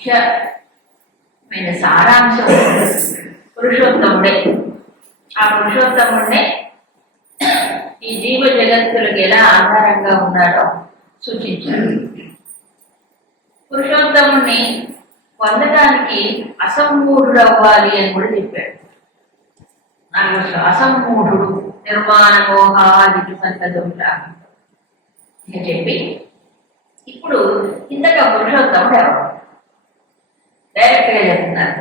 ముఖ్యమైన సారాంశం పురుషోత్తముడే. ఆ పురుషోత్తముడే ఈ జీవ జగత్తులకు ఎలా ఆధారంగా ఉన్నాడో సూచించాడు. పురుషోత్తముని పొందడానికి అసమ్మూఢుడు అవ్వాలి అని కూడా చెప్పాడు. అసమ్మూఢుడు నిర్మాణ మోహాది సంతదుంటా చెప్పి ఇప్పుడు ఇంతగా పురుషోత్తముడు ఎవరు డైరెక్ట్ గా చెప్తున్నారు.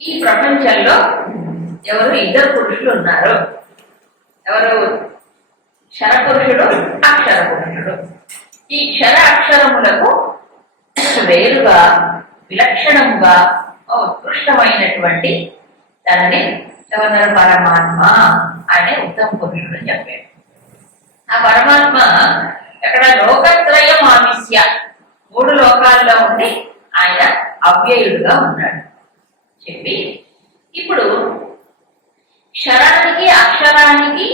ఈ ప్రపంచంలో ఎవరు ఇద్దరు పురుషులు ఉన్నారు. ఎవరు? క్షరపురుషుడు, అక్షర పురుషుడు. ఈ క్షర అక్షరములకు వేరుగా విలక్షణముగా ఉత్కృష్టమైనటువంటి తనని ఎవరు? పరమాత్మ అనే ఉత్తమ పురుషుడు చెప్పాడు. ఆ పరమాత్మ ఎక్కడ? లోకత్రయం ఆమిష్య, 3 లోకాల్లో ఉండి ఆయన అవ్యయుడుగా ఉన్నాడు చెప్పి ఇప్పుడు క్షరానికి అక్షరానికి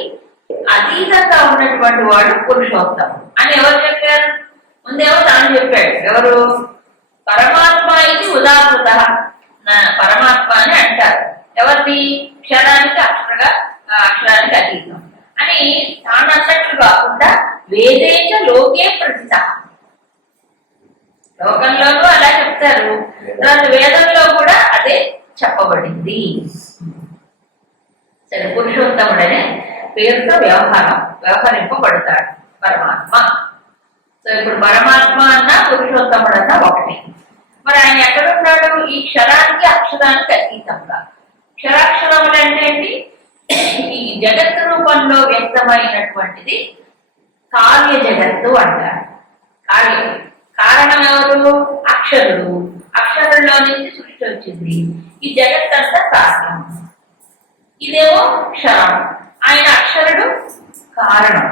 అతీతంగా ఉన్నటువంటి వాడు పురుషోత్తముడు అని ఎవరు చెప్పారు? ముందేమో తాను చెప్పాడు. ఎవరు? పరమాత్మ ఇది ఉదాహృత, పరమాత్మ అని అంటారు. ఎవరిది? క్షరానికి అక్షరానికి అతీతం అని తాను అన్నట్లు కాకుండా వేదేశ లోకే ప్రతిత, లోకంలోనూ అలా చెప్తారు, తర్వాత వేదంలో కూడా అదే చెప్పబడింది. సరే, పురుషోత్తముడనే పేరుతో వ్యవహరింపబడతాడు పరమాత్మ. సో ఇప్పుడు పరమాత్మ అన్న పురుషోత్తముడన్నా ఒకటి. మరి ఆయన ఎక్కడున్నాడు? ఈ క్షరానికి అక్షరానికి అతీతంగా. క్షరాక్షరములు అంటే ఏంటి? ఈ జగత్తు రూపంలో వ్యక్తమైనటువంటిది కార్య జగత్తు అంటారు. కారణం ఎవరు? అక్షరుడు. అక్షరుల్లో నుంచి సృష్టి వచ్చింది. ఈ జగత్తంతా కారణం. ఇదేమో క్షరం. ఆయన అక్షరుడు, కారణం,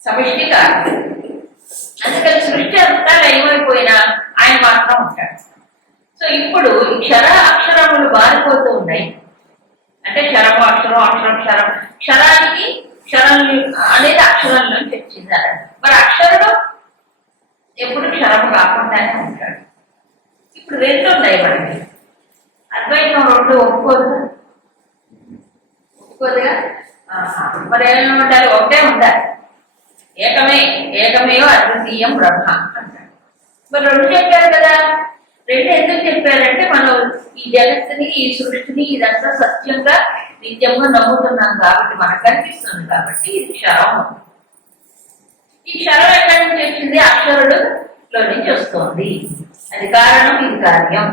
సమిష్టి కారణం. అందుకని సృష్టి అంతా లయమైపోయినా ఆయన మాత్రం ఉంటాడు. సో ఇప్పుడు ఈ క్షర అక్షరములు మారిపోతూ ఉన్నాయి. అంటే క్షరము అక్షరం, అక్షరం క్షరం. క్షరానికి క్షరం అనేది అక్షరం నుంచి వచ్చింది. మరి అక్షరుడు ఎప్పుడు క్షరము కాకుండానే ఉంటాడు. ఇప్పుడు 2 ఉన్నాయి మనకి. అద్వైతం 2 ఒప్పుకోదుగా. మరి ఏమైనా ఉండాలి? ఒకటే ఉండాలి. ఏకమేవ అద్వితీయం బ్రహ్మ అంటాడు. మరి 2 చెప్పారు కదా. 2 ఎందుకు చెప్పారంటే మనం ఈ జగత్తుని, ఈ సృష్టిని ఇదంతా సత్యంగా నిత్యంగా నమ్ముతున్నాం కాబట్టి, మనకు కనిపిస్తుంది కాబట్టి ఇది క్షరం. ఈ క్షరం ఎక్కడి నుంచి వచ్చింది? అక్షరుడులో నుంచి వస్తుంది. అది కారణం, ఇది కార్యం.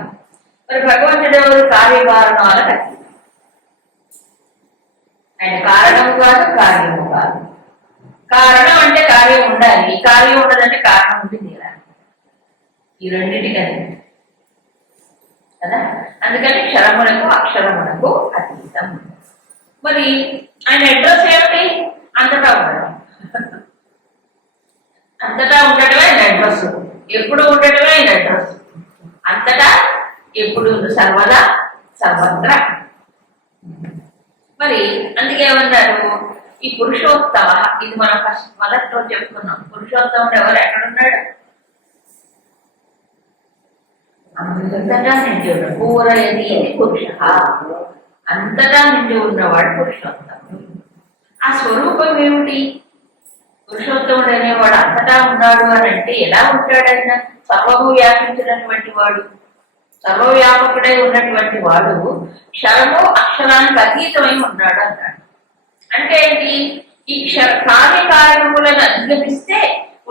మరి భగవంతుడు ఎవరు? కార్యకారణాల కట్టి. ఆయన కారణము కాదు, కార్యము కాదు. కారణం అంటే కార్యం ఉండాలి, కార్యం ఉండదంటే కారణం ఉంది తీరాలి. ఈ రెండింటికది కదా. అందుకని క్షరములకు అక్షరములకు అతీతం. మరి ఆయన అడ్రస్ ఏమిటి? అంతటా ఉండడం. అంతటా ఉండటమే ఆయన అడ్రస్. ఎప్పుడు ఉండటమే ఆయన అడ్రస్. అంతటా, ఎప్పుడు, సర్వదా, సర్వత్రా. మరి అందుకే ఏమన్నారు? ఈ పురుషోత్తమ, ఇది మనం మొదట్లో చెప్పుకున్నాం. పురుషోత్తముడు ఎవరు? ఎక్కడున్నాడు? అంతటా నిండి ఉన్నాడు. పూరయది పురుష, అంతటా నిండి ఉన్నవాడు పురుషోత్తముడు. ఆ స్వరూపం ఏమిటి? పురుషోత్తముడు అనేవాడు అంతటా ఉన్నాడు అని అంటే ఎలా ఉంటాడు? ఆయన సర్వము వ్యాపించినటువంటి వాడు, సర్వవ్యాపకుడై ఉన్నటువంటి వాడు క్షరము అక్షరానికి అతీతమై ఉన్నాడు అన్నాడు. అంటే ఏంటి? ఈ కార్యకారణములను అధిగమిస్తే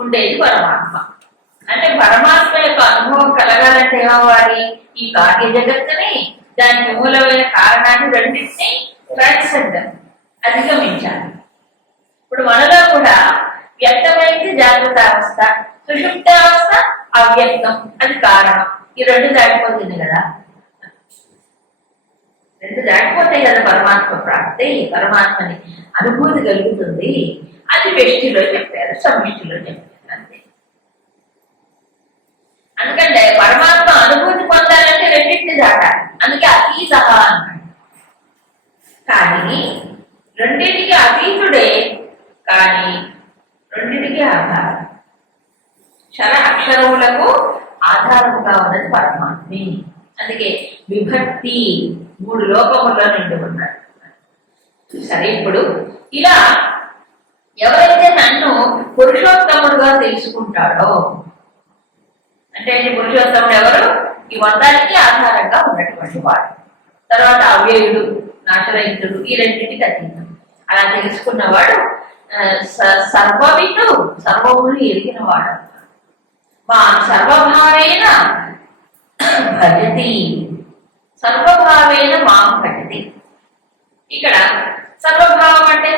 ఉండేది పరమాత్మ. అంటే పరమాత్మ యొక్క అనుభవం కలగాలంటే ఏమవ్వాలి? ఈ కార్య జగత్తుని, దానికి మూలమైన కారణాన్ని రెండింటినీ ట్రాన్సెండ్, అధిగమించాలి. ఇప్పుడు మనలో కూడా వ్యక్తమైంది జాగ్రత్త అవస్థ, సుషుప్తావస్థ అవ్యక్తం, అది కారణం. ఈ 2 దాటిపోతుంది కదా. 2 దాటిపోతాయి కదా పరమాత్మ ప్రాప్తి, పరమాత్మని అనుభూతి కలుగుతుంది. అది వ్యష్టిలో చెప్పారు, సమిష్టిలో చెప్పారు. అంతే. అందుకంటే పరమాత్మ అనుభూతి పొందాలంటే 2 దాటాలి. అందుకే అతీత అన్నాడు. కానీ 2కి అతీతుడే, కానీ 2కి ఆధారం. క్షర అక్షరములకు ఆధారముగా ఉన్నది పరమాత్మే. అందుకే విభక్తి 3 లోకముల్లో నిండి ఉన్నాడు. సరే, ఇప్పుడు ఇలా ఎవరైతే నన్ను పురుషోత్తముడుగా తెలుసుకుంటాడో, అంటే పురుషోత్తముడు ఎవరు? ఈ మొత్తానికి ఆధారంగా ఉన్నటువంటి వాడు. తర్వాత అవ్యయుడు, నాశరహితుడు, ఈ రెండింటికి అతీతం. అలా తెలుసుకున్నవాడు సర్వవితు, సర్వములు ఎరిగిన వాడు. మా సర్వభావేన భజతి, సర్వభావేన మాం భజతి. ఇక్కడ సర్వభావం అంటే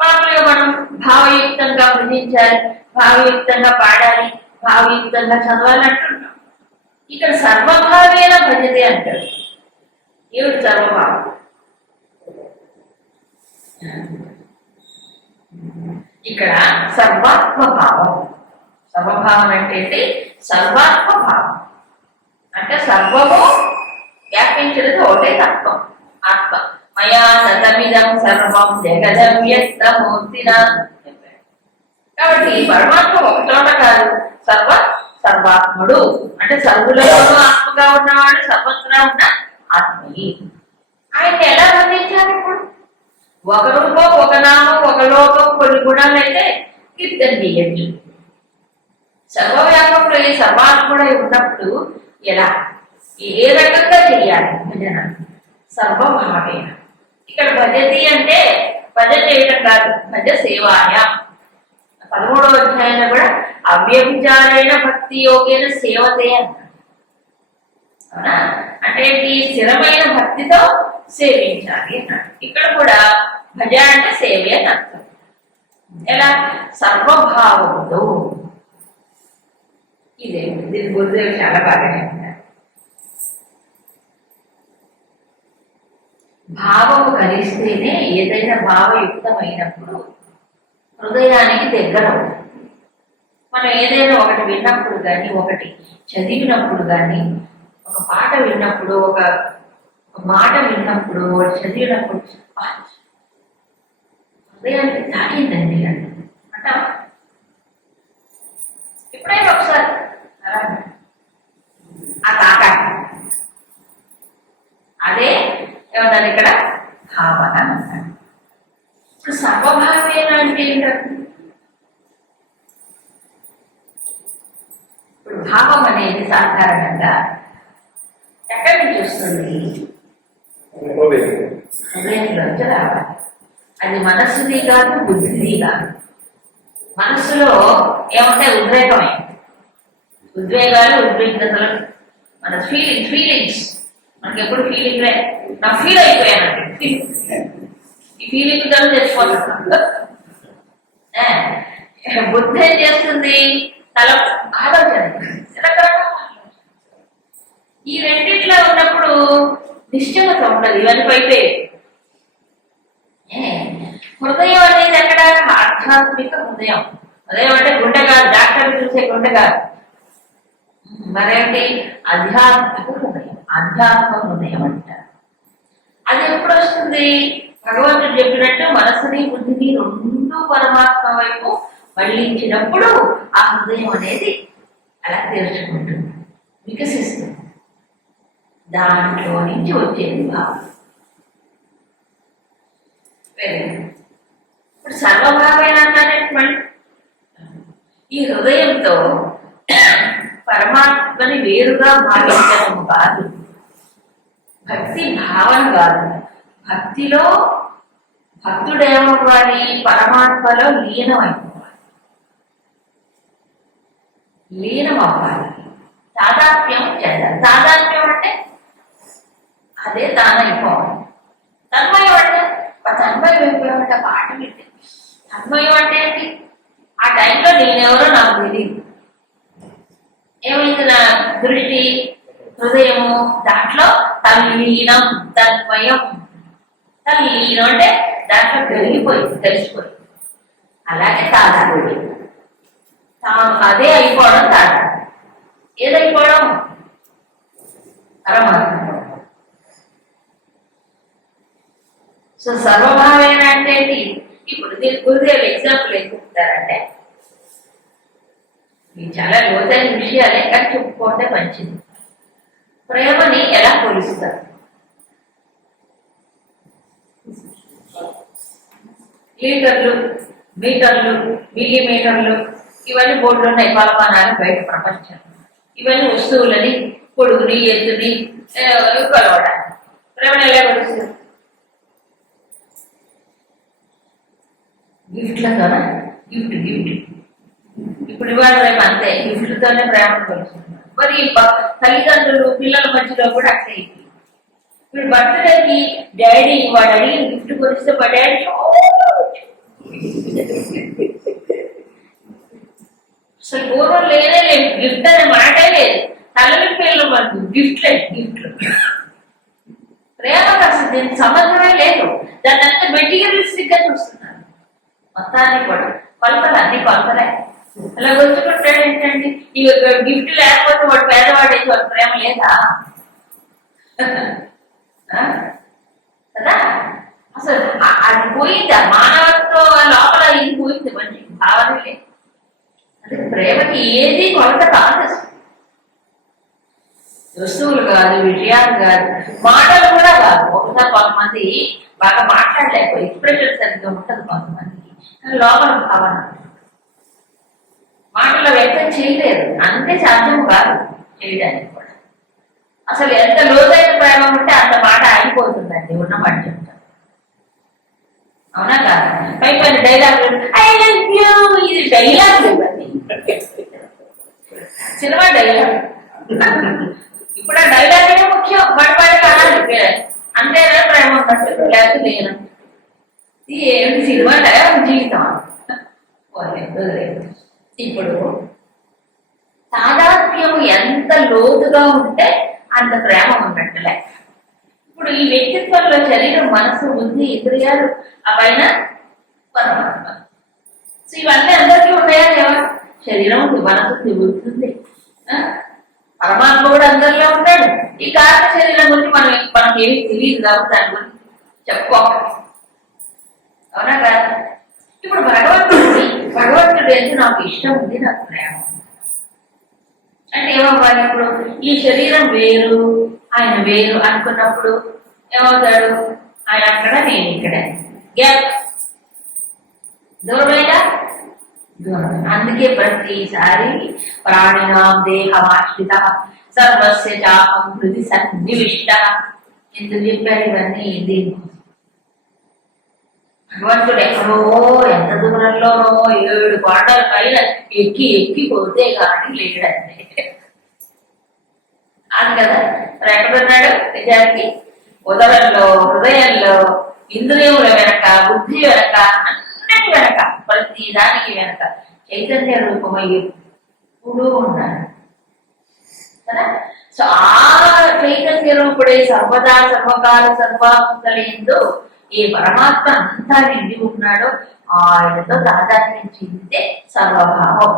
మామూలుగా మనం భావయుక్తంగా భజించాలి, భావయుక్తంగా పాడాలి, భావయుక్తంగా చదవాలి అంటున్నాం. ఇక్కడ సర్వభావేన భజతే అంటారు. ఏమిటి సర్వభావం? ఇక్కడ సర్వాత్మభావం. సర్వభావం అంటే సర్వాత్మభావం అంటే సర్వము వ్యాపించినది ఒకటే తత్వం, ఆత్మ. మయా సతమిదం సర్వం జగదవ్యక్తమూర్తిన. కాబట్టి పరమాత్మ ఒక చోట కాదు, సర్వాత్ముడు అంటే సర్వులలోనూ ఆత్మగా ఉన్నవాడు, సర్వత్రా ఉన్న ఆత్మయే. ఆయన్ని ఎలా వర్ణించాలి? ఇప్పుడు ఒక రూపం, ఒక నామం, ఒక లోకం, కొన్ని గుణాలు అయితే కీర్తన చేయొచ్చు. సర్వవ్యాపకుడు సర్వాత్ముడై ఉన్నప్పుడు ఎలా, ఏ రకంగా చెయ్యాలి భజన? సర్వభావేన. ఇక్కడ భజతి అంటే భజ చేయడం కాదు, భజ సేవాయ. 13వ అధ్యాయంలో కూడా అవ్యభిచారైన భక్తి యోగేన సేవతే అన్నాడు. అవునా? అంటే ఈ స్థిరమైన భక్తితో సేవించాలి అన్నాడు. ఇక్కడ కూడా భజ అంటే సేవే అని అర్థం. ఎలా? సర్వభావముతో. ఇదే దీని గురుదేవుడు చాలా బాగా చెప్తారు. భావము కలిస్తేనే ఏదైనా భావయుక్తమైనప్పుడు హృదయానికి దగ్గర అవుతుంది. మనం ఏదైనా ఒకటి విన్నప్పుడు కానీ, ఒకటి చదివినప్పుడు కానీ, ఒక పాట విన్నప్పుడు, ఒక మాట విన్నప్పుడు, చదివినప్పుడు హృదయానికి తాకిందండి అంట. ఎప్పుడైనా ఒకసారి ఆ తాకాలి. అదే ఏమన్నారు ఇక్కడ? భావన అన్నాడు. ఇప్పుడు సర్వభావేన అంటే ఏంటంటే, ఇప్పుడు భావం అనేది సాధారణంగా ఎక్కడి నుంచి వస్తుంది? హృదయంలోంచి రావాలి. అది మనస్సుది కాదు, బుద్ధిది కాదు. మనస్సులో ఏమంటే ఉద్రేకమే, ఉద్వేగాలు, ఉద్విగ్నతలు, మన ఫీలింగ్స్. మనకి ఎప్పుడు ఫీలింగ్ నా ఫీల్ అయిపోయానండి, ఈ ఫీలింగ్ తో తెచ్చిపోతున్నాం. బుద్ధి ఏం చేస్తుంది? తల ఆలోచన. ఈ రెండిట్లో ఉన్నప్పుడు నిశ్చలత ఉండదు. ఇవన్నీ అయితే హృదయం అనేది ఎక్కడ? ఆధ్యాత్మిక హృదయం. హృదయం అంటే గుండె కాదు, డాక్టర్ చూసే గుండె కాదు. మరేంటి? ఆధ్యాత్మిక హృదయం, ఆధ్యాత్మ హృదయం అంటారు. అది ఎప్పుడు వస్తుంది? భగవంతుడు చెప్పినట్టు మనసుని, బుద్ధిని రెండు పరమాత్మ వైపు మళ్ళించినప్పుడు ఆ హృదయం అనేది అలా తెరుచుకుంటుంది, వికసిస్తుంది. దాంట్లో నుంచి వచ్చేది భావం. ఇప్పుడు సర్వభావేన అన్నటువంటి ఈ హృదయంతో పరమాత్మని వేరుగా భావించడం కాదు, భక్తి భావన కాదు. భక్తిలో భక్తుడేమవ్వాలి? పరమాత్మలో లీనమైపోవాలి, లీనం అవ్వాలి. తాదాత్మ్యం చేయాలి. తాదాత్మ్యం అంటే అదే తానైపోవాలి. తన్మయం అంటే తన్మయం అయిపోయామంటే పాట పెట్టి తన్మయం అంటే ఏంటి? ఆ టైంలో నేనెవరో నాకు తెలియదు. ఏమైంది? నా దృష్టి, హృదయము దాంట్లో తల్లీనం, తన్మయం. తల్లీనం అంటే దాంట్లో కలిగిపోయింది, కలిసిపోయింది. అలాగే తాదాత్మ్యం, తాను అదే అయిపోవడం. తాదా ఏదైపోవడం? పరమాత్మ. సో సర్వభావేన అంటే ఇప్పుడు దీని గురుదేవులు ఎగ్జాంపుల్ ఏం చెప్తారంటే, ఇవి చాలా లోతైన విషయాలే, కానీ చెప్పుకుంటే మంచిది. ప్రేమని ఎలా పోలిస్తారు? లీటర్లు, మీటర్లు, మిల్లీమీటర్లు ఇవన్నీ బోర్డులు ఉన్నాయి, కొలమానాలు బయట ప్రపంచం. ఇవన్నీ వస్తువులని, పొడుగుని, ఎత్తుని కొలవడానికి. ప్రేమను ఎలా కొలుస్తారు? గిఫ్ట్లతోనా? గిఫ్ట్ ఇప్పుడు ఇవాళ రేపు అంతే, గిఫ్ట్లతోనే ప్రేమను కొలుస్తున్నారు. మరి తల్లిదండ్రులు పిల్లల మధ్యలో కూడా అట్లే. ఇప్పుడు బర్త్డేకి డాడీ వాడు అడిగిన గిఫ్ట్ కొనిస్తే మా డాడీ అసలు పూర్వం లేనే లేదు, గిఫ్ట్ అనే మాటే లేదు. తల్లి పిల్లలు మనకు గిఫ్ట్లే, గిఫ్ట్లు. ప్రేమకు అసలు దీనికి సంబంధమే లేదు. దాన్ని అంతా మెటీరియలిస్టిక్ గా చూస్తున్నారు మొత్తాన్ని కూడా. కొలతలు అన్ని కొలతలే. అలా వచ్చుకుంటాడు ఏంటండి, ఈ గిఫ్ట్ లేకపోతే వాడు పేదవాడైతే వాడు ప్రేమ లేదా కదా? అసలు అది పోయింది, మానవత్వ లోపల ఇది పోయింది, మంచి భావన లేదు. అంటే ప్రేమకి ఏది కొలత కాదు. వస్తువులు కాదు, విషయాలు కాదు, మాటలు కూడా కాదు. ఒకసారి కొంతమంది బాగా మాట్లాడలేకపోయి ఎక్స్ప్రెషన్ సరిగ్గా ఉంటుంది కొంతమందికి, లోపల భావన మాటలో వ్యక్తం చేయలేదు, అంతే సాధ్యం కాదు చేయడానికి కూడా. అసలు ఎంత లోతైన ప్రేమ ఉంటే అంత మాట అయిపోతుందండి ఉన్న మాట చెప్తాను. అవునా కాదు? పైన డైలాగ్ ఐ లవ్ యూ, ఇది డైలాగ్ ఇవ్వండి, సినిమా డైలాగ్. ఇప్పుడు ఆ డైలాగ్ అంటే ముఖ్యం, పడిపడి కావాలి అంతేనా ప్రేమ ఉన్నట్టు, లేకపోతే లేను. ఇది ఏమిటి సినిమా డైలాగ్, జీవితం. ఇప్పుడు తాదాత్మ్యము ఎంత లోతుగా ఉంటే అంత ప్రేమ ఉన్నట్టులే. ఇప్పుడు ఈ వ్యక్తిత్వంలో శరీరం, మనసు, బుద్ధి, ఇంద్రియాలు, ఆ పైన పరమాత్మ. సో ఇవన్నీ అందరికీ ఉన్నాయా లేవా? శరీరం ఉంది, మనసు ఉంది, బుద్ధి ఉంది, పరమాత్మ కూడా అందరిలో ఉంటాడు. ఈ కారణ శరీరం గురించి మనకి ఏమీ తెలియదు కాబట్టి దాని గురించి చెప్పుకోవాలి. అవునా కాదు? ఇప్పుడు భగవంతుడు ఎంత నాకు ఇష్టం ఉంది, నాకు ప్రేమ అంటే ఏమవ్వాలి? ఇప్పుడు ఈ శరీరం వేరు, ఆయన వేరు అనుకున్నప్పుడు ఏమవుతాడు? ఆయన అక్కడ, నేను ఇక్కడ, గ్యాప్ దూరమైనా దూరం. అందుకే ప్రతిసారి ప్రాణినాం దేహమాశ్రిత సర్వస్య చాపం హృది సన్నివిష్ట ఎందుకు చెప్పారు ఇవన్నీ? దీనికి భగవంతుడు ఎక్కడో ఎంత దూరంలోనో 7 కొండల పైన ఎక్కిపోతే కానీ లేడండి. అది కదా మరి ఎక్కడున్నాడు నిజానికి? ఉదరంలో, హృదయంలో, ఇంద్రియముల వెనక, బుద్ధి వెనక, అన్నిటి వెనక, ప్రతి దానికి వెనక చైతన్య రూపమై ఎప్పుడూ ఉన్నాడు కదా. సో ఆ చైతన్య రూపుడే సర్వదా సర్వకాల సర్వాంతలేందో ఏ పరమాత్మ అంతా నిండి ఉన్నాడో ఆయనతో తాదాత్మ్యం చెందితే సర్వభావం.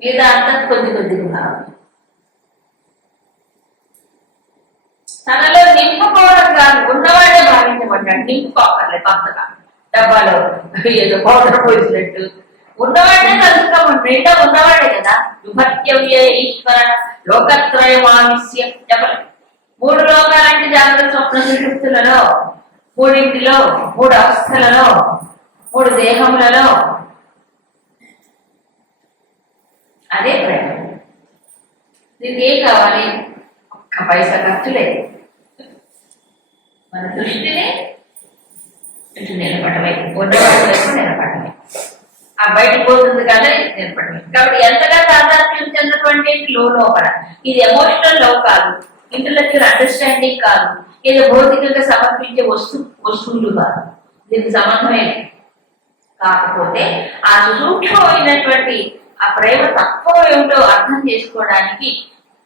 మీద అంతా కొద్ది భావం. తనలో నింపుకోవడం కాదు, ఉన్నవాడే భావించబడ్డాడు. నింపుకోవాలి కొత్తగా డబ్బాలో ఏదో పౌడర్ పోసినట్టు ఉన్నవాడే కలుసుకోమంటాడు. ఏంటో ఉన్నవాడే కదా. విభర్త్యవ్య ఈశ్వర లోకత్రయమావిశ్య చెప్పలేదు. 3 లోకాలంటే జాగ్రత్త, స్వప్న, సుషుప్తులలో, 3 అవస్థలలో, 3 దేహములలో. అదే ప్రేమ. దీనికి ఏం కావాలి? ఒక్క పైసా ఖర్చు లేదు. మన దృష్టిని ఇటు నిలబడమే, ఉన్నవాడి వైపు నిలబడమే. ఆ బయటకు పోతుంది కదా, నిలబడమే. కాబట్టి ఎంతగా తాదాత్మ్యం చెందినటువంటి లోపల ఇది ఎమోషనల్ లవ్ కాదు, ఇంటలెక్చువల్ అండర్స్టాండింగ్ కాదు, ఏదో భౌతికంగా సమర్పించే వస్తువులు కాదు. దీనికి సంబంధమే. కాకపోతే ఆ సూక్ష్మమైనటువంటి ఆ ప్రేమ తత్వం ఏమిటో అర్థం చేసుకోవడానికి,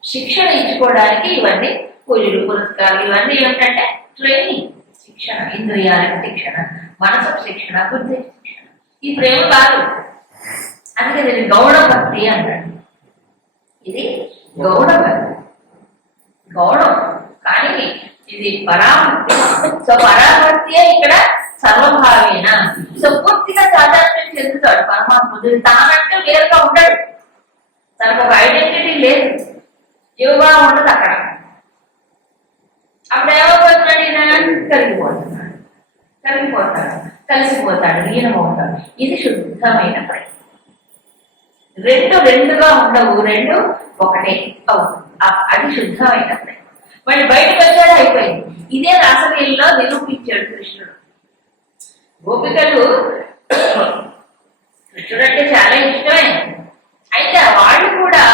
శిక్షణ ఇచ్చుకోవడానికి ఇవన్నీ పూజలు, పురస్కారాలు ఇవన్నీ ఏమిటంటే ట్రైనింగ్, శిక్షణ. ఇంద్రియాలకు శిక్షణ, మనసుకు శిక్షణ, బుద్ధి శిక్షణ. ఈ ప్రేమ కాదు. అందుకే దీన్ని గౌణ భక్తి అంటాడు. ఇది గౌణ భక్తి, గౌణం. కానీ ఇది పరాభక్తి. సో పరాభక్తియే ఇక్కడ సర్వభావేన. సో పూర్తిగా తాదాత్మ్యం చెందుతాడు పరమాత్మ. బుద్ధి తానంటే వేరుగా ఉండడు, తనకు ఒక ఐడెంటిటీ లేదు, జీవభావం ఉండదు అక్కడ. అప్పుడు ఏమైపోతున్నాడు ఈయన? కలిగిపోతున్నాడు, కలిసిపోతాడు, లీనమవుతాడు. ఇది శుద్ధమైన ప్రేమ. రెండుగా ఉండవు, రెండు ఒకటే అవుతుంది. అది శుద్ధమైన ప్రేమ. మళ్ళీ బయటకు వచ్చాడు, అయిపోయింది. ఇదే రాసలీలలో నిరూపించాడు కృష్ణుడు. గోపికలు కృష్ణుడు అంటే చాలా ఇష్టమే, అయితే వాళ్ళు కూడా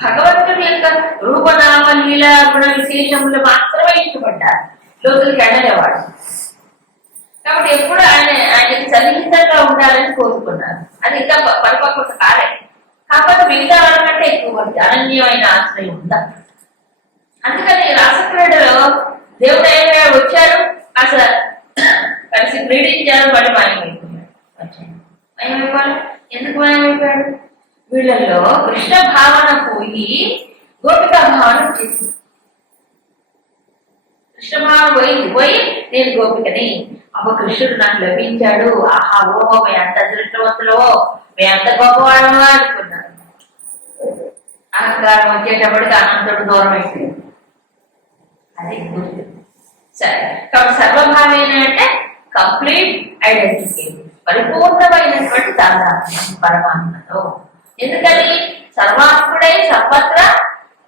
భగవంతుడి యొక్క రూపనామ లీల గుణ విశేషములు మాత్రమే ఇష్టపడ్డారు, లోతులకి వెళ్ళలేవాడు. కాబట్టి ఎప్పుడు ఆయనకి సన్నిహితంగా ఉండాలని కోరుకున్నారు. అది ఇంకా పరిపక్వత కాలే. కాకపోతే మిగతా వాళ్ళకంటే ఎక్కువ అనన్యమైన ఆశ్రయం ఉందా. అందుకని రాసక్రీడలో దేవుడు ఏమైనా వచ్చారు, అసలు కలిసి క్రీడించారు, మళ్ళీ మాయమైపోయాడు. మాయమైపోవాలి. ఎందుకు మాయమైపోయాడు? వీళ్ళల్లో కృష్ణ భావన పోయి గోపికా భావన వచ్చేసింది. కృష్ణ భావన పోయి నేను గోపికని, కృష్ణుడు నాకు లభించాడు, ఆహా ఓహో మీ అంత అదృష్టవంతులో, మీ అంత గొప్పవాడమా అనుకున్నాను. అహంకారం వచ్చేటప్పటికి అనంతుడు దూరం అయిపోయింది. అది గుర్తు. సరే, కాబట్టి సర్వభావేన అంటే కంప్లీట్ ఐడెంటిటీ, పరిపూర్ణమైనటువంటి తాదాత్మ్యం పరమాత్మతో. ఎందుకని? సర్వాత్ముడై సర్వత్రా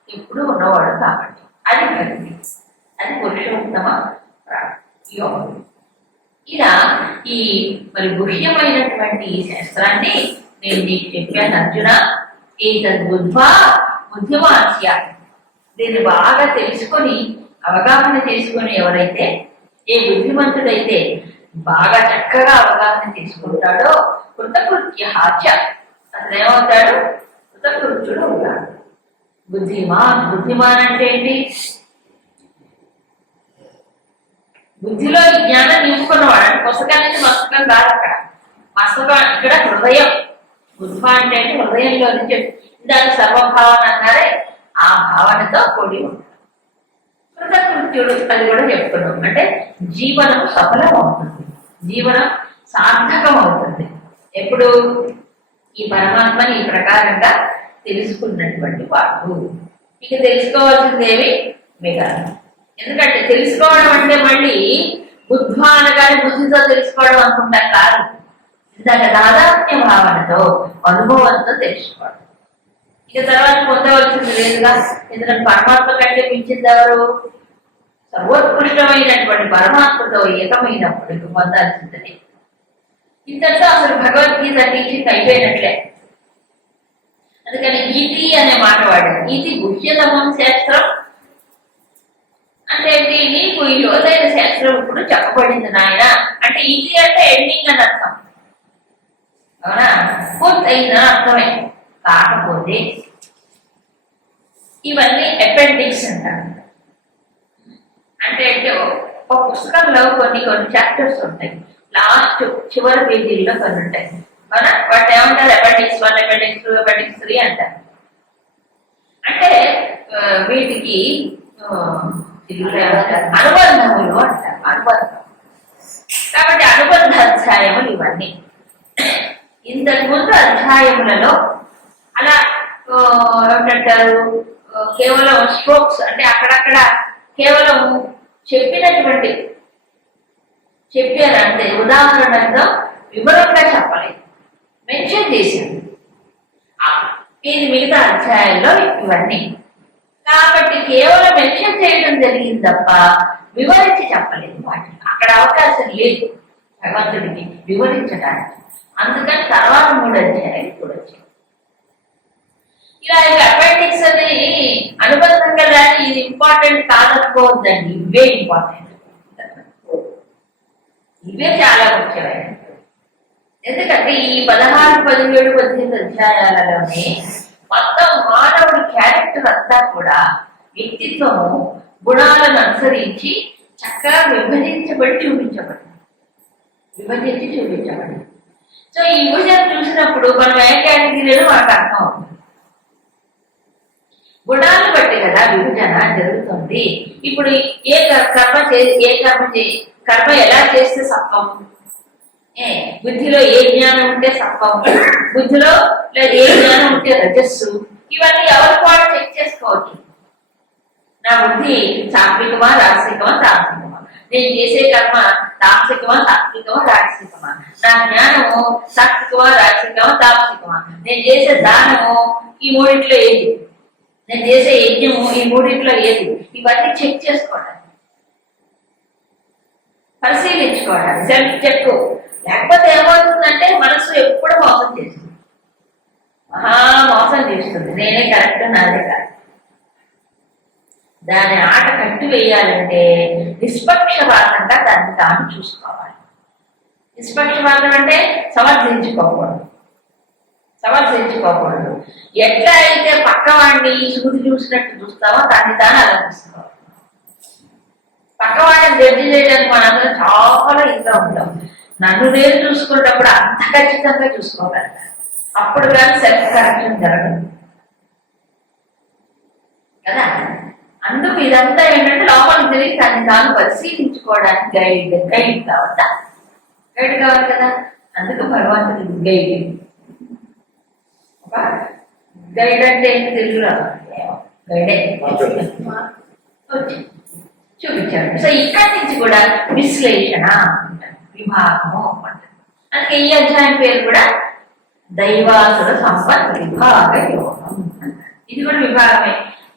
ఎప్పుడు ఉన్నవాడు కాబట్టి. అది భక్తి, అది పురుషోత్తమ యోగం. ఇలా ఈ మరి గుహ్యమైనటువంటి ఈ శాస్త్రాన్ని నేను నీకు చెప్పాను అర్జున. ఏతద్బుద్ధ్వా బుద్ధిమాన్స్య, దీన్ని బాగా తెలుసుకొని అవగాహన చేసుకొని ఎవరైతే, ఏ బుద్ధిమంతుడైతే బాగా చక్కగా అవగాహన చేసుకుంటాడో కృతకృత్య అతను ఏమవుతాడు? కృతకృత్యుడు అవుతాడు. బుద్ధిమాన్ అంటే ఏంటి? బుద్ధిలో ఈ జ్ఞానం నింపుకున్నవాడు. పుస్తకం నుంచి మస్తకం కాదు, అక్కడ మస్తకం ఇక్కడ హృదయం. బుద్ధ అంటే హృదయంలో నుంచి దాని సర్వభావన అన్నారే, ఆ భావనతో కూడి ఉంటాడు. కృతకృత్యుడు అది కూడా చెప్తున్నాం. అంటే జీవనం సఫలం అవుతుంది, జీవనం సార్థకం అవుతుంది. ఎప్పుడు? ఈ పరమాత్మని ఈ ప్రకారంగా తెలుసుకున్నటువంటి వాడు. ఇక తెలుసుకోవాల్సిందేవి మిగతాది. ఎందుకంటే తెలుసుకోవడం అంటే మళ్ళీ బుద్ధ అనగానే బుద్ధితో తెలుసుకోవడం అనుకుంటాం కాదు. ఇందాక దాదాత్మ్య భావనతో, అనుభవంతో తెలుసుకోవడం. ఇక తర్వాత పొందవలసింది లేదుగా. ఎందుకంటే పరమాత్మ కంటే మించింది ఎవరు? సర్వోత్కృష్టమైనటువంటి పరమాత్మతో ఏకమైనప్పుడు ఇక పొందాల్సిందని. ఇంతటితో అసలు భగవద్గీత టీచింగ్ అయిపోయినట్లే. అందుకని ఈతి అనే మాట వాడారు. ఈతి గుహ్యతమం శాస్త్రం అంటే నీకు ఈ లోతైన శాస్త్రం ఇప్పుడు చెప్పబడింది నాయన అంటే. ఈతి అంటే ఎండింగ్ అని అర్థం, అవునా? పూర్తయిందని అర్థమే. కాకపోతే ఇవన్నీ అపెండిక్స్ అంటారు. అంటే ఒక పుస్తకంలో కొన్ని చాప్టర్స్ ఉంటాయి, లాస్ట్ చివరి పేజీల్లో కొన్ని ఉంటాయి, అవునా? వాటి ఏమంటారు? అపెండిక్స్ 1, అపెండిక్స్ 2, అపెండిక్స్ 3 అంటారు. అంటే వీటికి అనుబంధములు అంటారు, అనుబంధం. కాబట్టి అనుబంధ అధ్యాయములు ఇవన్నీ. ఇంతకు ముందు అధ్యాయములలో అలా ఏమంటారు, కేవలం స్ట్రోక్స్ అంటే అక్కడక్కడ కేవలం చెప్పారు అంతే. ఉదాహరణతో వివరంగా చెప్పలేదు, మెన్షన్ చేశారు. ఇది మిగతా అధ్యాయంలో ఇవన్నీ. కాబట్టి కేవలం మెన్షన్ చేయడం జరిగింది తప్ప వివరించి చెప్పలేదు. వాటిని అక్కడ అవకాశం లేదు భగవంతుడికి వివరించడానికి. అందుకని తర్వాత 3 అధ్యాయాలు కూడా వచ్చాయి. ఇలా అపెండిక్స్ అని అనుబంధంగా కానీ ఇది ఇంపార్టెంట్ కాదనుకోవద్దండి. ఇవే ఇంపార్టెంట్, ఇవే చాలా ముఖ్యమైనవి. ఎందుకంటే ఈ 16, 17, 18 అధ్యాయాలలోనే మొత్తం మానవుడి క్యారెక్టర్ అంతా కూడా వ్యక్తిత్వము, గుణాలను అనుసరించి చక్కగా విభజించి చూపించబడింది. సో ఈ విభజన చూసినప్పుడు మనం ఏ కేటగిరీలో మనకు అర్థం అవుతుంది. గుణాలను బట్టి కదా విభజన జరుగుతుంది. ఇప్పుడు కర్మ ఎలా చేస్తే సత్వం, బుద్ధిలో ఏ జ్ఞానం ఉంటే సత్వం, బుద్ధిలో లేదా ఏ జ్ఞానం ఉంటే రజస్సు, ఇవన్నీ ఎవరికి వాడు చెక్ చేసుకోవచ్చు. నా బుద్ధి సాత్వికమా రాజసికమా తామసికమా, నేను చేసే కర్మ తామసికమా సాత్వికమా రాజసికమా, నా జ్ఞానము సాత్వికమా రాజసికమా తామసికమా, నేను చేసే దానము ఈ మూడింట్లో ఏది, నేను చేసే యజ్ఞము ఈ మూడింట్లో ఏది, ఇవన్నీ చెక్ చేసుకోవడానికి, పరిశీలించుకోవడానికి సెల్ఫ్ చెక్. లేకపోతే ఏమవుతుందంటే మనసు ఎప్పుడు మోసం చేస్తుంది, మోసం చేస్తుంది. నేనే కరెక్ట్, నాదే కరెక్ట్. దాని ఆట కట్టి వేయాలంటే నిష్పక్షపాతంగా దాన్ని తాను చూసుకోవాలి. నిష్పక్షపాతం అంటే సమర్థించుకోకూడదు. ఎట్లా అయితే పక్కవాడిని సూది చూసినట్టు చూస్తామో దాన్ని తాను అలా చూసుకోవాలి. పక్కవాడిని జడ్జి చేయడానికి మనందరం చాలా ఇదిగా ఉంటాం. నన్ను నేను చూసుకున్నప్పుడు అంత ఖచ్చితంగా చూసుకోగలుగుతాను. అప్పుడు కానీ సెల్ఫ్ కరెక్షన్ జరగదు కదా. అందుకు ఇదంతా ఏంటంటే లోపలికి తిరిగి దాన్ని తాను పరిశీలించుకోవడానికి గైడ్ కావాలి కదా. అందుకు భగవంతుడి గైడ్ అంటే ఏంటి తెలుగులో? గైడే చూపించాడు. సో ఇక్కడి నుంచి కూడా విశ్లేషణ విభాగము అంటారు. అందుకే ఈ అధ్యాయం పేరు కూడా దైవాసుర సంపద విభాగ యోగం. ఇది కూడా విభాగమే.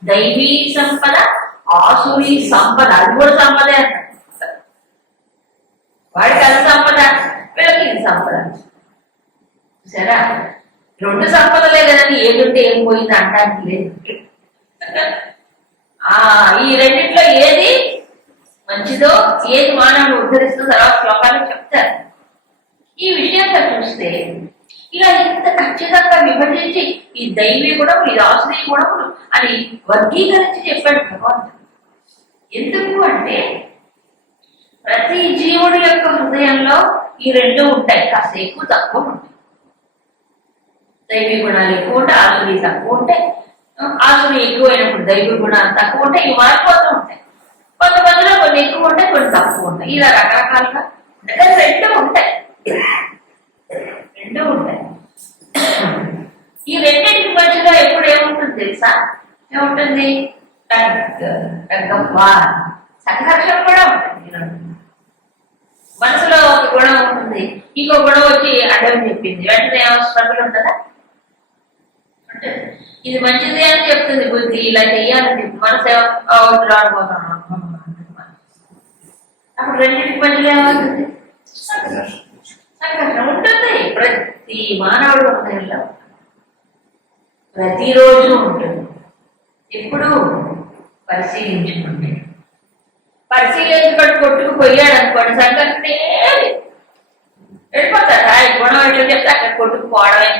దైవీ సంపద, ఆసురీ సంపద, అది కూడా సంపదే అంటారు. వాడికి అది సంపద, వీళ్ళకి ఇది సంపద. సరే, రెండు సంపదలే కదండి, ఏదుంటే ఏం పోయింది అంటానికి లేదు. ఈ రెండిట్లో ఏది మంచిదో, ఏది మానవుడు ఉద్ధరిస్తూ తర్వాత శ్లోకాలు చెప్తారు. ఈ విషయంగా చూస్తే ఇలా ఇంత ఖచ్చితంగా విభజించి ఈ దైవీ గుణములు, ఈ ఆసురీ గుణములు అని వర్గీకరించి చెప్పాడు భగవంతుడు. ఎందుకు అంటే ప్రతి జీవుడి యొక్క హృదయంలో ఈ రెండు ఉంటాయి, కాస్త ఎక్కువ తక్కువ ఉంటాయి. దైవీ గుణాలు ఎక్కువ ఉంటాయి, ఆసురీ తక్కువ ఉంటాయి. ఆసురీ ఎక్కువైనప్పుడు దైవీ గుణాలు తక్కువ ఉంటాయి. ఇవి మారిపోతూ ఉంటాయి. కొంతమందిలో కొన్ని ఎక్కువ ఉంటాయి, కొన్ని తక్కువ ఉంటాయి. ఇలా రకరకాలుగా రెండు ఉంటాయి. ఈ రెండింటికి మధ్యలో ఎప్పుడు ఏముంటుంది తెలుసా? ఏముంటుంది? సంఘర్షణ కూడా ఉంటుంది. మనసులో ఒక గుణం ఉంటుంది, ఇంకో గుణం వచ్చి అడ్డం చెప్పింది, వెంటనే స్ట్రగుల్ ఉంటుందా? ఇది మంచిది అని చెప్తుంది బుద్ధి, ఇలా చెయ్యాలని చెప్పి మనసు రాడిపోతాను. అప్పుడు రెండింటికి మధ్యలో ఏమవుతుంది? సంఘర్షణ ఉంటుంది. ప్రతి మానవుడు హృదయంలో ప్రతిరోజు ఉంటుంది. ఎప్పుడు పరిశీలించుకుంటే కొట్టుకుపోయాడు అనుకోండి, సంఘర్షణ వెళ్ళిపోతాడు. ఆ గుణం ఎట్లా చెప్తే అక్కడ కొట్టుకుపోవడమే.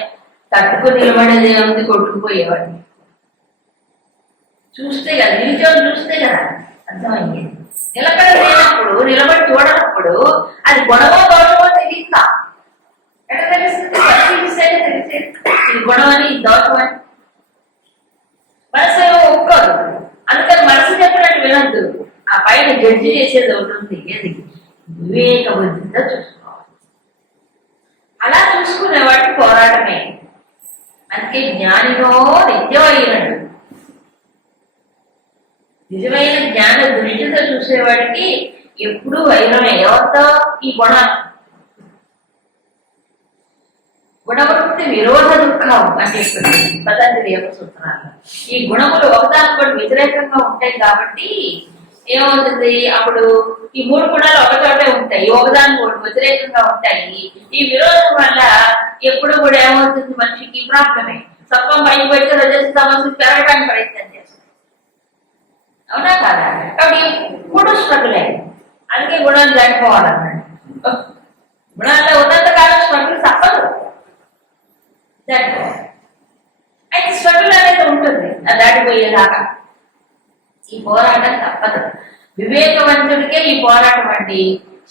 తట్టుకుని నిలబడేది ఏముంది? కొట్టుకుపోయేవాడు చూస్తే కదా, నిలిచోని చూస్తే కదా అర్థమైంది. నిలబడి లేనప్పుడు, నిలబడి చూడనప్పుడు అది గుణమో దోషమో తెలియక ఎట్లా తెలుస్తుంది? పరిశీలిస్తేనే తెలిసేది ఇది గుణమని, ఇది దోషమని. మనసు ఏమో ఒప్పుకోదు. అందుకని మనసు చెప్పినట్టు వినద్దు. ఆ పైన జడ్జి చేసేది ఉంటుంది, ఏది వివేక బుద్ధితో చూసుకోవాలి. అలా చూసుకునే వాటి పోరాటమే. అందుకే జ్ఞానిలో నిత్యమైనడు. నిజమైన జ్ఞాన దృష్టితో చూసేవాడికి ఎప్పుడూ వైరమే. ఎవరితో? ఈ గుణవృత్తి విరోధ దుఃఖం అని చెప్తుంది పతంజలి యొక్క సూత్రాలు. ఈ గుణములు ఒకదానికొకటి వ్యతిరేకంగా ఉంటాయి కాబట్టి ఏమవుతుంది? అప్పుడు ఈ మూడు గుణాలు ఒకచోటే ఉంటాయి, ఒకదానికి ఒకటి వ్యతిరేకంగా ఉంటాయి. ఈ విరోధం వల్ల ఎప్పుడు కూడా ఏమవుతుంది? మనిషికి ప్రాబ్లమే. సత్వం పైకి పెడితే రజస్సు సమస్య పెరగడానికి ప్రయత్నం చేస్తుంది. అవునా కాదా? కాబట్టి ఎప్పుడు స్ట్రగుల్ అయ్యింది. అందుకే గుణాలు దాటిపోవాలన్నాడు. గుణాల్లో ఉన్నంత కాలం స్ట్రగుల్ తప్పదు, దాటిపోవాలి. అయితే స్ట్రగుల్ అనేది ఉంటుంది, అది దాటిపోయేదాకా ఈ పోరాటం తప్పదు. వివేకవంతుడికే ఈ పోరాటం అండి.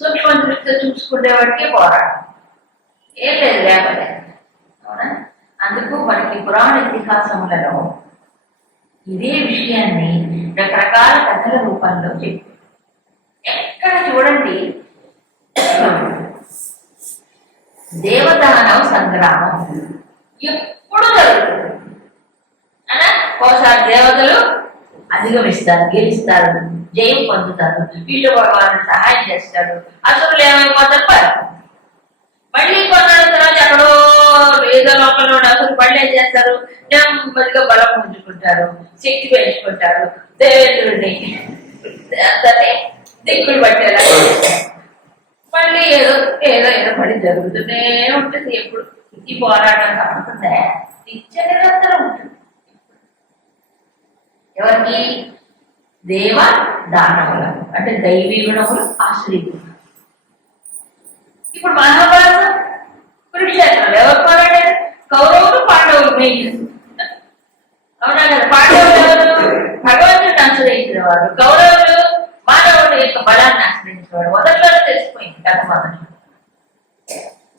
సూక్ష్మ దృష్టితో చూసుకునేవాడికే పోరాటం, ఏం లేదు లేకపోతే. అవునా? అందుకు మనకి పురాణ ఇతిహాసములలో ఇదే విషయాన్ని రకరకాల కథల రూపంలో చెప్పారు. ఎక్కడ చూడండి దేవదానవ సంగ్రామం ఎప్పుడు జరుగుతుంది అలా. ఒకసారి దేవతలు అధిగమిస్తారు, గెలుస్తారు, జయం పొందుతారు, వీళ్ళు వాళ్ళని సహాయం చేస్తారు, అసురులు ఏమైపోతారు మళ్ళీ కొన్నాళ్ళ తర్వాత ఎక్కడో ఏదో లోపల అసలు మళ్ళీ ఏం చేస్తారు, నెమ్మదిగా బలం పుంజుకుంటారు, శక్తి పెంచుకుంటారు, దేవేంద్రుడిని అందరినీ దిక్కులు పట్టేలా మళ్ళీ ఏదో ఏదో ఏదో పడి జరుగుతూనే ఉంటుంది. ఎప్పుడు ఈ పోరాటం కాకుండా నిత్య నిరంతరం ఉంటుంది. ఎవరికి? దేవ దానవులు అంటే దైవీ గుణములు, ఆశ్రయ గుణములు. ఇప్పుడు మహాభారతం కురుక్షేత్రంలో ఎవరు పోరాడారు? కౌరవులు, పాండవులు మెయిన్. అవునా కదా? పాండవులు ఎవరు? భగవంతుడిని ఆశ్రయించిన వారు. కౌరవులు మానవుడి యొక్క బలాన్ని ఆశ్రయించేవాడు. మొదట్లో తెలిసిపోయింది కథ మొదలు.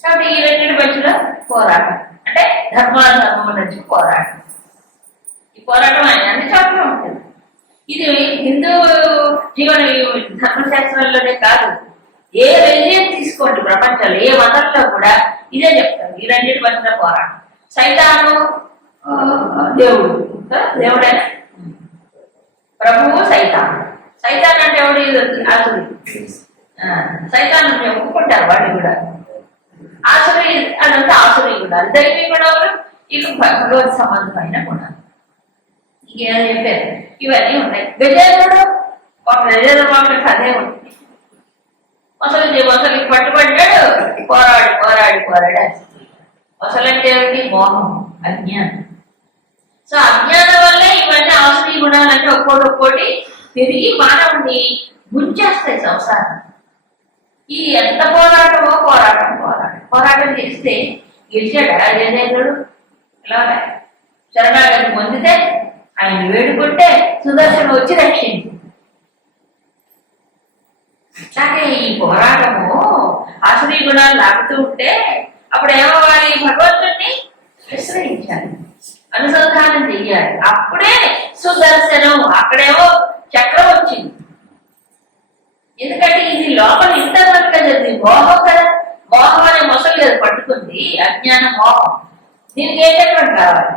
కాబట్టి ఈ రెండింటి మధ్యలో పోరాటం అంటే ధర్మాధర్మం నుంచి పోరాటం. ఈ పోరాటం ఆయన అన్ని చోట్ల ఉంటుంది. ఇది హిందూ జీవన ధర్మశాస్త్రంలోనే కాదు, ఏ రిలీజియన్ తీసుకోండి ప్రపంచంలో, ఏ మతంలో కూడా ఇదే చెప్తారు. ఈ రెండింటి మధ్యలో పోరాటం. సైతాను దేవుడు, దేవుడైనా ప్రభువు సైతాను. సైతాన్ అంటే ఎవడు? ఆసురి. సైతాన్ ఒప్పుకుంటారు వాళ్ళు కూడా. ఆసురి అదంతా ఆసురి కూడా. దైవీ గుణాలు ఇక భగవత్ సంబంధమైన గుణాలు. ఇంకేం చెప్పారు? ఇవన్నీ ఉన్నాయి. గజేంద్రుడు ఒక గజేంద్ర కథే ఉంటుంది. అసలు పట్టుబడ్డాడు, పోరాడి అసలంటే ఏమిటి? మోహం, అజ్ఞానం. సో అజ్ఞానం వల్లే ఇవన్నీ ఆసురీ గుణాలంటే ఒక్కోటి పెరిగి మానవుడిని ముంచేస్తాయి సంసారం. ఈ ఎంత పోరాటం చేస్తే గెలిచాడా గజేంద్రుడు? ఎలా శరణాగతి పొందితే, ఆయన వేడుకుంటే సుదర్శనం వచ్చి రక్షించి. అట్లాగే ఈ పోరాటము ఆసురీ గుణాలు లాగుతూ ఉంటే అప్పుడు ఏమవ్వాలి? భగవంతుడిని విశ్రయించాలి, అనుసంధానం చెయ్యాలి. అప్పుడే సుదర్శనం. అక్కడేమో చక్రం వచ్చింది. ఎందుకంటే ఇది లోపల ఇంతవరకు జరిగింది. మోహం కదా, మోహం అనే మొసలు కదా పట్టుకుంది, అజ్ఞాన మోహం. దీనికి ఏ చక్రం కావాలి?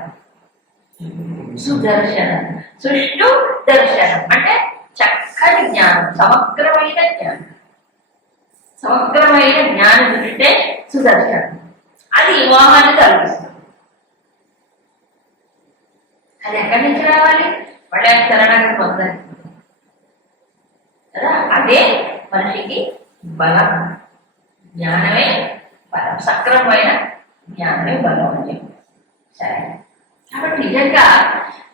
సుదర్శనం. సుష్టు దర్శనం అంటే చక్కని జ్ఞానం, సమగ్రమైన జ్ఞానం. సమగ్రమైన జ్ఞానం అంటే సుదర్శనం. అది మోహాన్ని తొలగిస్తుంది. అది ఎక్కడి నుంచి రావాలి? మళ్ళీ శరణాగతి పొందాలి కదా. అదే మనిషికి బలం. జ్ఞానమే బలం, సక్రమమైన జ్ఞానమే బలం అని చెప్పి. సరే, కాబట్టి నిజంగా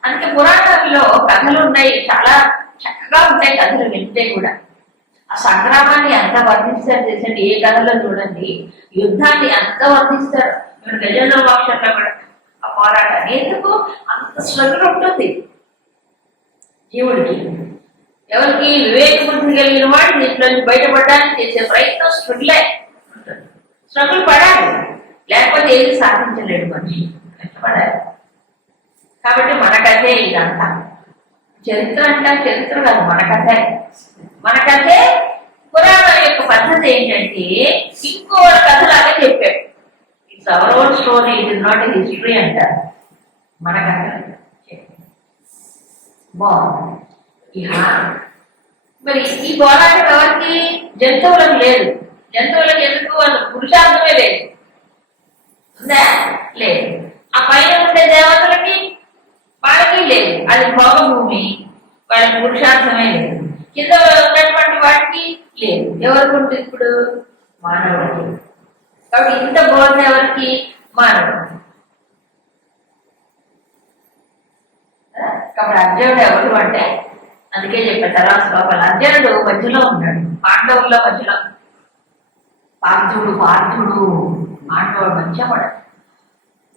అందుకే పురాణాల్లో కథలు ఉన్నాయి, చాలా చక్కగా ఉంటాయి కథలు వింటే కూడా. ఆ సంగ్రామాన్ని ఎంత వర్ణిస్తారు చేసండి, ఏ కథలో చూడండి. యుద్ధాన్ని ఎంత వర్ణిస్తారు. ఇప్పుడు గజేంద్ర మోక్షంలో కూడా ఆ పోరాటాన్ని ఎందుకు అంత స్ట్రగుల్ ఉంటుంది జీవుడికి. ఎవరికి? వివేక బుద్ధి కలిగిన వాడు దీంట్లో బయటపడడానికి చేసే ప్రయత్నం స్ట్రగుల్ పడాలి, లేకపోతే ఏది సాధించలేడు మనిషి. కష్టపడాలి. కాబట్టి మన కథే ఇదంతా. చరిత్ర అంటే చరిత్ర కాదు, మన కథే. పురాణం యొక్క పద్ధతి ఏంటంటే ఇంకో కథలాగా చెప్పాడు. It's our own story, it is not history అంటారు. మన కథ బాగుంది. మరి ఈ పోరాటం ఎవరికి? జంతువులకు లేదు. జంతువులకు ఎందుకు? వాళ్ళు పురుషార్థమే లేదు. ఉందా? లేదు. ఆ పైన ఉండే దేవతలకి వాళ్ళకి లేదు, అది భోగభూమి, వాళ్ళకి పురుషార్థమే లేదు. కింద ఉన్నటువంటి వాటికి లేదు. ఎవరికి ఉంటుంది ఇప్పుడు? మానవుడికి. కాబట్టి ఇంత బోధన ఎవరికి? మానవుడు. కాబట్టి అర్జునుడు ఎవరు అంటే, అందుకే చెప్పారు తర్వాత లోపల అర్జునుడు మధ్యలో ఉన్నాడు, పాండవుల మధ్యలో. పార్థుడు పాండవుడు మధ్య పడాలి.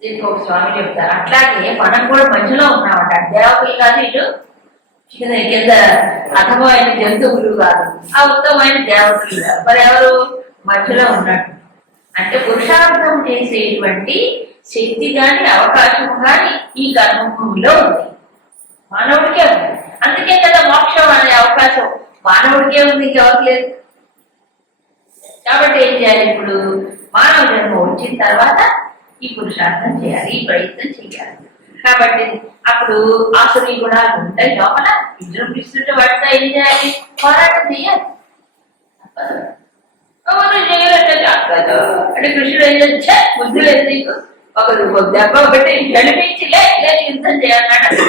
దీనికి ఒక స్వామి చెప్తారు. అట్లాగే మనం కూడా మధ్యలో ఉన్నామట. దేవతలు కాదు, ఇటు కింద అధమైన జంతువులు కాదు, ఆ ఉత్తమమైన దేవతలు కాదు. మరి ఎవరు? మధ్యలో ఉన్నాడు. అంటే పురుషార్థం చేసేటువంటి శక్తి కానీ అవకాశం కానీ ఈ కర్మభూమిలో ఉంది, మానవుడికే ఉంది. అందుకే కదా మోక్షం అనే అవకాశం మానవుడికే ఉంది, ఇంకెవరికి లేదు. కాబట్టి ఏం చేయాలి? ఇప్పుడు మానవ జన్మ వచ్చిన తర్వాత ఈ పురుషార్థం చేయాలి, ఈ ప్రయత్నం చేయాలి. కాబట్టి అప్పుడు ఆసురీ గుణాలు ఉంటాయి లోపల, విజృంభిస్తుంటే వాటితో ఏం చేయాలి? పోరాటం చేయాలి. చేయాలంటే చేస్తాడు అంటే కృష్ణుడు ఏం చేస్తే బుద్ధి లేదు నీకు, ఒక దెబ్బ ఒకటి గడిపించి లేని యుద్ధం చేయాలన్నాడు.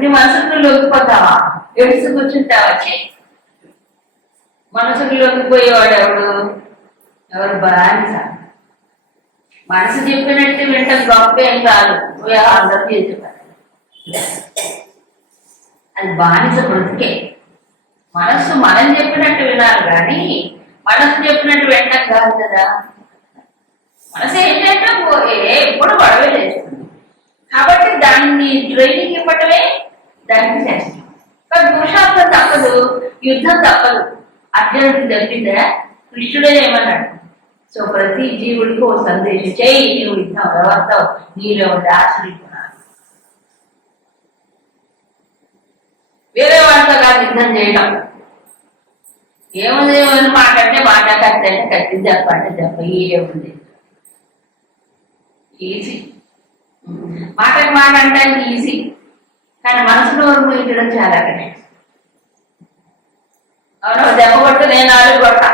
నీ మనసుకు లొంగిపోతావా? ఎడుసు కూర్చుంటావా? వచ్చి మనసుకు లొంగిపోయేవాడు ఎవరు? బానిస. మనసు చెప్పినట్టు వింటాం గొప్ప ఏం కాదు, అందరూ చేసేవారు. అది బానిస బ్రతికే. మనస్సు మనం చెప్పినట్టు వినాలి కానీ మనసు చెప్పినట్టు వింటాం కాదు కదా. మనసు ఏంటంటే ఎప్పుడు గొడవే చేస్తుంది. కాబట్టి దాన్ని ట్రైనింగ్ ఇవ్వటమే దానికి చేస్తాం. కానీ పురుషార్థం తప్పదు, యుద్ధం తప్పదు. అర్జునుడికి తప్పిందా? కృష్ణుడే ఏమన్నాడు? సో ప్రతి జీవుడికి ఓ సందేశం చేయి, నీవు యుద్ధం ఎవరితో? నీలో ఉండే ఆశ్రయించుకున్నాను. వేరే వాళ్ళతో కాదు యుద్ధం చేయడం. ఏముంది మాట అంటే మాట, కత్తి అంటే కత్తి, చెప్ప అంటే చెప్ప. ఏముంది? ఈజీ. మాటకు మాట అంటే ఈజీ, కానీ మనసులో ముయించడం చాలా కష్టం. అవును, దెబ్బ కొట్టు, నేను ఆడు కొట్ట,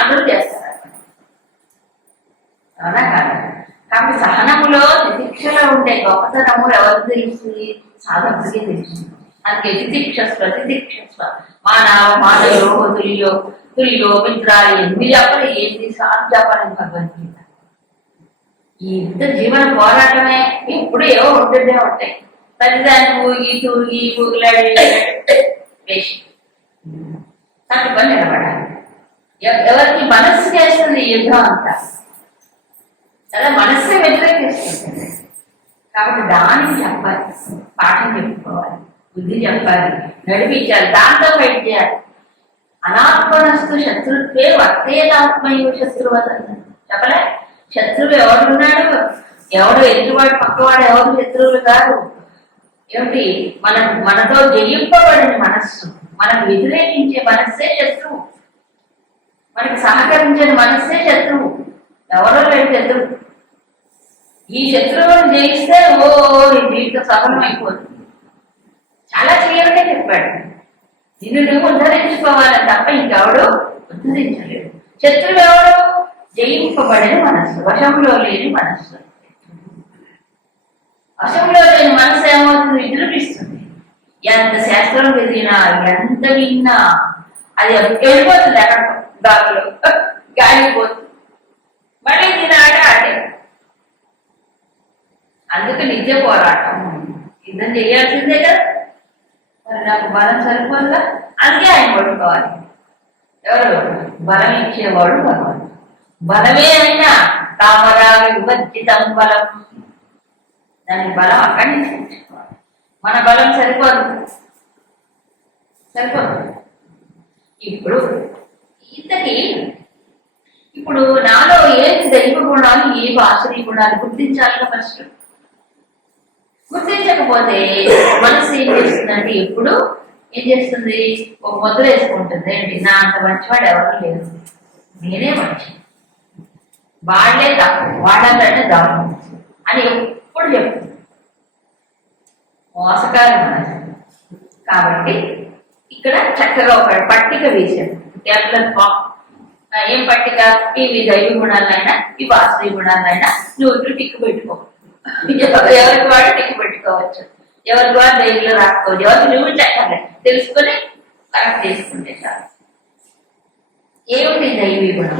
అందరూ చేస్తారు. అవునా కాదు? కాబట్టి సహనములో తితిక్షలో ఉండే గొప్పతనము ఎవరికి తెలుస్తుంది? సాధకుడికి తెలుస్తుంది. అందుకే తితిక్షస్వ తితిక్షస్వ మానవ తుల్యో మిత్రాలు ఎన్ని చెప్పాలి, ఏంటి సాధు చెప్పాలని భగవద్గీత. ఈ యుద్ధ జీవన పోరాటమే ఎప్పుడు ఏవో ఉంటుందే ఉంటాయి. ప్రతిదాన్ని తూగి ఊగులాడి వేసి తట్టుకొని నిలబడాలి. ఎవరికి మనస్సు చేస్తుంది యుద్ధం అంతా కదా, మనస్సే వ్యతిరేకిస్తుంది. కాబట్టి దానికి చెప్పాలి, పాఠం చెప్పుకోవాలి, బుద్ధి చెప్పాలి, నడిపించాలి, దాంతో ఫైట్ చేయాలి. అనాత్మనస్తు శత్రుత్వే వర్తేనాత్మయు శత్రువత చెప్పలే. శత్రువు ఎవడున్నాడు? ఎవడు ఎదురువాడు, పక్కవాడు ఎవరు శత్రువులు కాదు. ఏమిటి? మనతో జయింపబడిన మనస్సు, మనకు వ్యతిరేకించే మనస్సే శత్రువు, మనకి సహకరించిన మనస్సే శత్రువు. ఎవరో లేని శత్రువు. ఈ శత్రువుని జయిస్తే దీంట్లో సఫలం అయిపోతుంది. చాలా క్లియర్గా చెప్పాడు. నిన్ను ఉద్ధరించుకోవాలని తప్ప ఇంకెవడు ఉద్ధరించలేడు. శత్రువు ఎవడు? జయింపబడిన మనస్సు, వశంలో లేని మనస్సు. వశంలో లేని మనస్సు ఏమవుతుంది? విజృంభిస్తుంది. ఎంత శాస్త్రం చదివినా, ఎంత విన్నా అది వెళ్ళిపోతుంది. అక్కడ దారిలో గాలిపోతుంది. మళ్ళీ దీని ఆడే. అందుకు నిత్య పోరాటం, యుద్ధం చేయాల్సిందే కదా. మరి నాకు బలం సరిపోతుందా? అందుకే ఆయన పట్టుకోవాలి. ఎవరు? బలం ఇచ్చేవాడు భగవంతుడు. బలమే అయినా కామరాగ విభజితం బలం. దానికి బలం అక్కడి నుంచి తెచ్చుకోవాలి. మన బలం సరిపోదు. ఇప్పుడు ఇప్పుడు నాలో ఏది దైవ గుణాలు, ఏవి ఆశ్రయ గుణాలు గుర్తించాలి. ఫస్ట్ గుర్తించకపోతే మనసు ఏం చేస్తుందంటే ఎప్పుడు ఏం చేస్తుంది? ఒక ముద్ర వేసుకుంటుంది. ఏంటి? నా అంత మంచివాడు ఎవరు లేరు, నేనే మంచి, వాళ్ళే తప్పు, వాళ్ళంటే దారుణం అని ఎప్పుడు చెప్తుంది. మోసకారం మనసు. కాబట్టి ఇక్కడ చక్కగా ఒక పట్టిక వేశాడు. ఏం పట్టిక? ఇవి దైవ గుణాలైనా, ఇవి ఆశ్రయ గుణాలైనా నువ్వు టిక్కు పెట్టుకో. ఎవరికి వాడు టిక్కు పెట్టుకోవచ్చు, ఎవరికి వాడు దైవంలో రాసుకోవచ్చు, ఎవరికి నువ్వు చక్కగా తెలుసుకొని కరెక్ట్ చేసుకుంటే చాలు. ఏమిటి దైవీ గుణం?